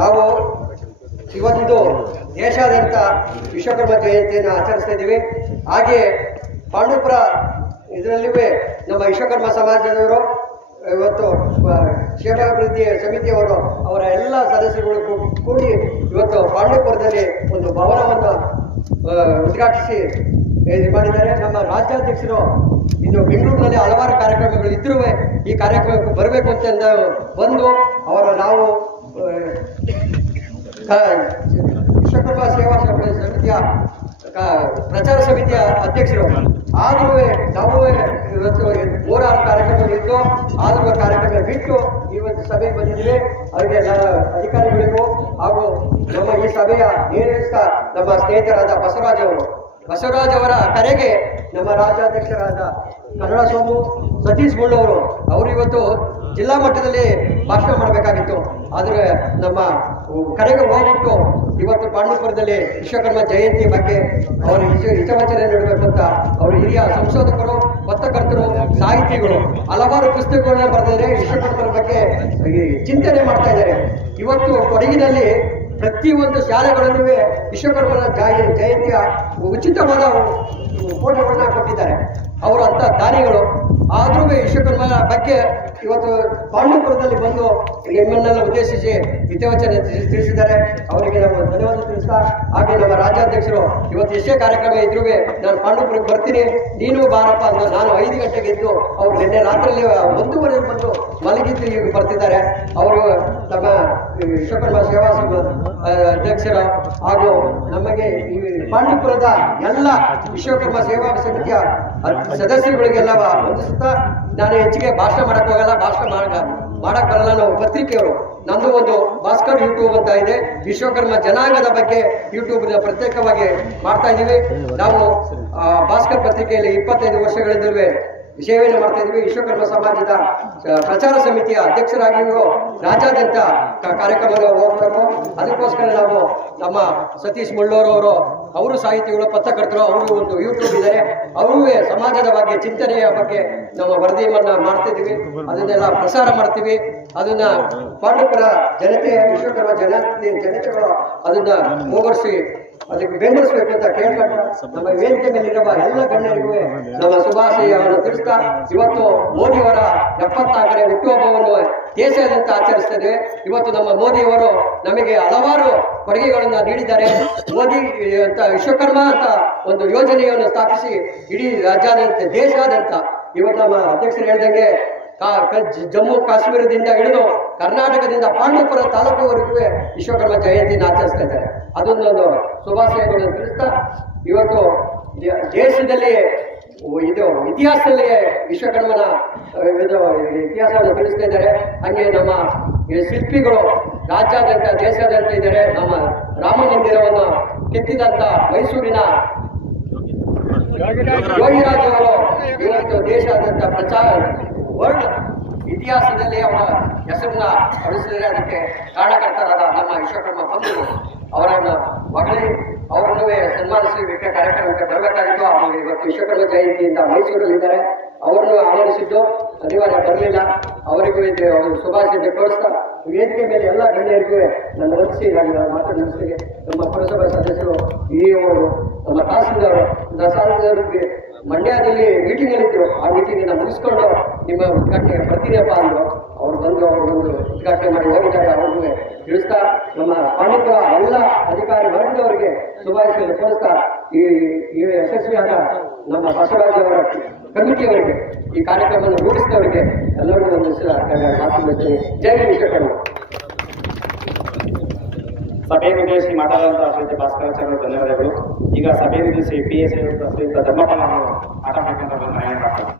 ನಾವು ಇವತ್ತು ದೇಶಾದ್ಯಂತ ವಿಶ್ವಕರ್ಮ ಜಯಂತಿಯನ್ನು ಆಚರಿಸ್ತಾ ಇದ್ದೀವಿ. ಹಾಗೆ ಪಾಂಡವಪುರ ಇದರಲ್ಲಿಯೂ ನಮ್ಮ ವಿಶ್ವಕರ್ಮ ಸಮಾಜದವರು ಇವತ್ತು ಕ್ಷೇಮಾಭಿವೃದ್ಧಿ ಸಮಿತಿಯವರು ಅವರ ಎಲ್ಲ ಸದಸ್ಯರು ಕೂಡಿ ಇವತ್ತು ಪಾಂಡವಪುರದಲ್ಲಿ ಒಂದು ಭವನವನ್ನು ಉದ್ಘಾಟಿಸಿ ಇದು ಮಾಡಿದ್ದಾರೆ. ನಮ್ಮ ರಾಜ್ಯಾಧ್ಯಕ್ಷರು ಇದು ಬೆಂಗಳೂರಿನಲ್ಲಿ ಹಲವಾರು ಕಾರ್ಯಕ್ರಮಗಳು ಇದ್ರೂ ಈ ಕಾರ್ಯಕ್ರಮಕ್ಕೆ ಬರಬೇಕು ಅಂತ ಬಂದು ನಾವು ವಿಶ್ವಕರ್ಮ ಸೇವಾ ಸಮಿತಿಯ ಪ್ರಚಾರ ಸಮಿತಿಯ ಅಧ್ಯಕ್ಷರು ಆದರೂ ನಾವು ಇವತ್ತು 3-6 ಕಾರ್ಯಕ್ರಮಗಳಿದ್ದು ಆದರೂ ಕಾರ್ಯಕ್ರಮ ಬಿಟ್ಟು ಇವತ್ತು ಸಭೆಗೆ ಬಂದಿದ್ದೀವಿ. ಅವರಿಗೆ ಅಧಿಕಾರಿಗಳಿಗೂ ಹಾಗೂ ನಮ್ಮ ಈ ಸಭೆಯ ನೇತೃತ್ವ ನಮ್ಮ ಸ್ನೇಹಿತರಾದ ಬಸವರಾಜ್ ಅವರ ಕರೆಗೆ ನಮ್ಮ ರಾಜ್ಯಾಧ್ಯಕ್ಷರಾದ ಕನ್ನಡ ಸೋಮು ಸತೀಶ್ ಮುಳ್ಳವರು ಅವರು ಇವತ್ತು ಜಿಲ್ಲಾ ಮಟ್ಟದಲ್ಲಿ ಭಾಷಣ ಮಾಡಬೇಕಾಗಿತ್ತು. ಆದರೆ ನಮ್ಮ ಕರೆಗೆ ಹೋಗ್ಬಿಟ್ಟು ಇವತ್ತು ಪಾಂಡವಪುರದಲ್ಲಿ ವಿಶ್ವಕರ್ಮ ಜಯಂತಿ ಬಗ್ಗೆ ಅವರು ಹಿತವಚನೆ ನೀಡಬೇಕು ಅಂತ ಅವರು ಹಿರಿಯ ಸಂಶೋಧಕರು, ಪತ್ರಕರ್ತರು, ಸಾಹಿತಿಗಳು ಹಲವಾರು ಪುಸ್ತಕಗಳನ್ನ ಬರೆದಿದ್ದಾರೆ. ವಿಶ್ವಕರ್ಮರ ಬಗ್ಗೆ ಚಿಂತನೆ ಮಾಡ್ತಾ ಇದ್ದಾರೆ. ಇವತ್ತು ಕೊಡಗಿನಲ್ಲಿ ಪ್ರತಿಯೊಂದು ಶಾಲೆಗಳಲ್ಲೂ ವಿಶ್ವಕರ್ಮರ ಜಯಂತಿಯ ಉಚಿತವಾದ ಫೋಟೋಗಳನ್ನ ಕೊಟ್ಟಿದ್ದಾರೆ. ಅವರು ಅಂಥ ದಾನಿಗಳು. ಆದರೂ ವಿಶ್ವಕರ್ಮರ ಬಗ್ಗೆ ಇವತ್ತು ಪಾಂಡವಪುರದಲ್ಲಿ ಬಂದು ನಿಮ್ಮನ್ನೆಲ್ಲ ಉದ್ದೇಶಿಸಿ ಹಿತವಚನ ತಿಳಿಸಿದ್ದಾರೆ. ಅವರಿಗೆ ನಾವು ಧನ್ಯವಾದ ತಿಳಿಸ್ತಾ, ಹಾಗೆ ನಮ್ಮ ರಾಜ್ಯಾಧ್ಯಕ್ಷರು ಇವತ್ತು ಎಷ್ಟೇ ಕಾರ್ಯಕ್ರಮ ಇದ್ರೂ ನಾನು ಪಾಂಡವಪುರಕ್ಕೆ ಬರ್ತೀನಿ, ನೀನು ಬಾರಪ್ಪ ಅಂತ ನಾನು 5 ಗಂಟೆಗೆ ಇದ್ದು ಅವರು ನಿನ್ನೆ ರಾತ್ರಿಯಲ್ಲಿ 1:30 ಬಂದು ಮಲಗಿದ್ದು ಈಗ ಬರ್ತಿದ್ದಾರೆ. ಅವರು ನಮ್ಮ ವಿಶ್ವಕರ್ಮ ಸೇವಾ ಅಧ್ಯಕ್ಷರ ಹಾಗೂ ನಮಗೆ ಈ ಪಾಂಡವಪುರದ ಎಲ್ಲ ವಿಶ್ವಕರ್ಮ ಸೇವಾ ಸಮಿತಿಯ ಸದಸ್ಯರುಗಳಿಗೆಲ್ಲ ವಂದಿಸುತ್ತಾ, ನಾನು ಹೆಚ್ಚಿಗೆ ಭಾಷಣ ಮಾಡಕ್ಕೆ ಹೋಗಲ್ಲ, ಭಾಷಣ ಮಾಡಕ್ ಬರಲ್ಲ. ನಾವು ಪತ್ರಿಕೆಯವರು, ನಂದು ಒಂದು ಭಾಸ್ಕರ್ ಯೂಟ್ಯೂಬ್ ಅಂತ ಇದೆ, ವಿಶ್ವಕರ್ಮ ಜನಾಂಗದ ಬಗ್ಗೆ ಯೂಟ್ಯೂಬ್ ಪ್ರತ್ಯೇಕವಾಗಿ ಮಾಡ್ತಾ ಇದ್ದೀವಿ. ನಾವು ಭಾಸ್ಕರ್ ಪತ್ರಿಕೆಯಲ್ಲಿ 25 ವರ್ಷಗಳಿಂದಲೂ ಸೇವೆಯನ್ನು ಮಾಡ್ತಾ ಇದ್ದೀವಿ. ವಿಶ್ವಕರ್ಮ ಸಮಾಜದ ಪ್ರಚಾರ ಸಮಿತಿಯ ಅಧ್ಯಕ್ಷರಾಗಿಯೂ ರಾಜ್ಯಾದ್ಯಂತ ಕಾರ್ಯಕ್ರಮಗಳು ಹೋಗ್ಬೇಕು. ಅದಕ್ಕೋಸ್ಕರ ನಾವು ನಮ್ಮ ಸತೀಶ್ ಮುಳ್ಳೂರವರು, ಅವರು ಸಾಹಿತಿಗಳು, ಪತ್ರಕರ್ತರು, ಅವರು ಒಂದು ಯೂಟ್ಯೂಬ್ ಇದ್ದಾರೆ. ಅವರೂ ಸಮಾಜದ ಬಗ್ಗೆ, ಚಿಂತನೆಯ ಬಗ್ಗೆ ನಮ್ಮ ವರದಿಯನ್ನು ಮಾಡ್ತಿದ್ದೀವಿ. ಅದನ್ನೆಲ್ಲ ಪ್ರಸಾರ ಮಾಡ್ತೀವಿ. ಅದನ್ನ ಪಾಂಡವಪುರ ಜನತೆ, ವಿಶ್ವಕರ್ಮ ಜನತೆಗಳು ಅದನ್ನ ಹೋಗರಿಸಿ ಅದಕ್ಕೆ ಬೆಂಬಲಿಸಬೇಕು ಅಂತ ಕೇಳ್ಕೊಂಡು ನಮ್ಮ ವೇದಿಕೆ ಮೇಲಿರುವ ಎಲ್ಲ ಗಣ್ಯರಿಗೂ ನಮ್ಮ ಶುಭಾಶಯವನ್ನು ತಿಳಿಸ್ತಾ, ಇವತ್ತು ಮೋದಿಯವರ 74ನೇ ಹುಟ್ಟುಹಬ್ಬವನ್ನು ದೇಶಾದ್ಯಂತ ಆಚರಿಸ್ತದೆ. ಇವತ್ತು ನಮ್ಮ ಮೋದಿಯವರು ನಮಗೆ ಹಲವಾರು ಕೊಡುಗೆಗಳನ್ನು ನೀಡಿದ್ದಾರೆ. ಮೋದಿ ಅಂತ ವಿಶ್ವಕರ್ಮ ಅಂತ ಒಂದು ಯೋಜನೆಯನ್ನು ಸ್ಥಾಪಿಸಿ ಇಡೀ ರಾಜ್ಯಾದ್ಯಂತ, ದೇಶಾದ್ಯಂತ ಇವತ್ತು ನಮ್ಮ ಅಧ್ಯಕ್ಷರು ಹೇಳಿದಂಗೆ ಜಮ್ಮು ಕಾಶ್ಮೀರದಿಂದ ಹಿಡಿದು ಕರ್ನಾಟಕದಿಂದ ಪಾಂಡವಪುರ ತಾಲೂಕುವರೆಗೂ ವಿಶ್ವಕರ್ಮ ಜಯಂತಿಯನ್ನು ಆಚರಿಸ್ತಾ ಇದ್ದಾರೆ. ಅದೊಂದೊಂದು ಶುಭಾಶಯಗಳನ್ನು ತಿಳಿಸ್ತಾ, ಇವತ್ತು ದೇಶದಲ್ಲಿ ಇದು ಇತಿಹಾಸದಲ್ಲಿಯೇ ವಿಶ್ವಕರ್ಮನ ಇತಿಹಾಸವನ್ನು ತಿಳಿಸ್ತಾ ಇದ್ದಾರೆ. ಹಾಗೆ ನಮ್ಮ ಶಿಲ್ಪಿಗಳು ರಾಜ್ಯಾದ್ಯಂತ, ದೇಶಾದ್ಯಂತ ಇದ್ದಾರೆ. ನಮ್ಮ ರಾಮ ಮಂದಿರವನ್ನು ಕೆತ್ತಿದಂಥ ಮೈಸೂರಿನ ಯೋಗಿರಾಜ್ ಅವರು ಇವತ್ತು ದೇಶಾದ್ಯಂತ ವರ್ಲ್ಡ್ ಇತಿಹಾಸದಲ್ಲಿ ಅವರ ಹೆಸರನ್ನ ಅಳಿಸಿದರೆ ಅದಕ್ಕೆ ಕಾರಣಕರ್ತರಾದ ನಮ್ಮ ವಿಶ್ವಕರ್ಮ ಬಂಧುಗಳು ಅವರನ್ನು ಮಗಳಿ ಅವರನ್ನು ಸನ್ಮಾನಿಸಲಿಕ್ಕೆ ಕಾರ್ಯಕ್ರಮಕ್ಕೆ ಬರಬೇಕಾಗಿತ್ತು. ಅವರು ಇವತ್ತು ವಿಶ್ವಕರ್ಮ ಜಯಂತಿಯಿಂದ ಮೈಸೂರಲ್ಲಿದ್ದಾರೆ. ಅವರನ್ನು ಆಹ್ವಾನಿಸಿದ್ದು ಅನಿವಾರ್ಯ ಬರಲಿಲ್ಲ. ಅವರಿಗೂ ಅವರು ಶುಭಾಶಯ ತೋರಿಸ್ತಾ, ವೇದಿಕೆ ಮೇಲೆ ಎಲ್ಲ ಗಣ್ಯರಿಗೂ ನನ್ನ ವಂದಿಸಿ ನಾನು ಮಾತನಾಡಿಸಿದೆ. ನಮ್ಮ ಪುರಸಭಾ ಸದಸ್ಯರು, ಹಿರಿಯವರು, ನಮ್ಮ ತಹಸೀಲ್ದಾರರಿಗೆ ಮಂಡ್ಯದಲ್ಲಿ ಮೀಟಿಂಗಲ್ಲಿದ್ದರು. ಆ ಮೀಟಿಂಗನ್ನು ಮುಗಿಸ್ಕೊಂಡು ನಿಮ್ಮ ಉದ್ಘಾಟನೆಗೆ ಬರ್ತೀನಪ್ಪ ಅಂದರು. ಅವರು ಬಂದು ಉದ್ಘಾಟನೆ ಮಾಡಿ ಹೋಗಿದ್ದಾರೆ. ಅವ್ರಿಗೂ ತಿಳಿಸ್ತಾ, ನಮ್ಮ ಪಾಂಡವಪುರ ಎಲ್ಲ ಅಧಿಕಾರಿ ವರ್ಗದವರಿಗೆ ಶುಭಾಶಯ ತೋರಿಸ್ತಾ, ಈ ಯಶಸ್ವಿಯಾದ ನಮ್ಮ ಬಸವರಾಜ್ ಅವರ ಕಮಿಟಿಯವರಿಗೆ, ಈ ಕಾರ್ಯಕ್ರಮವನ್ನು ರೂಢಿಸಿದವರಿಗೆ ಎಲ್ಲರಿಗೂ ಒಂದು ಮಾತು. ಜೈ ವಿಶ್ವಕರ್ಮ. ಸಭೆಯನ್ನು ಉದ್ದೇಶಿಸಿ ಮಾತಾಡುವಂತಹ ಶ್ರೀಯುತ ಭಾಸ್ಕರಾಚಾರ್ಯ ಧನ್ಯವಾದಗಳು. ಈಗ ಸಭೆಯನ್ನು ಉದ್ದೇಶಿಸಿ PA ಶ್ರೀಯುತ ಧರ್ಮಪಾಲ ಮಾತಾಡಬೇಕಂತ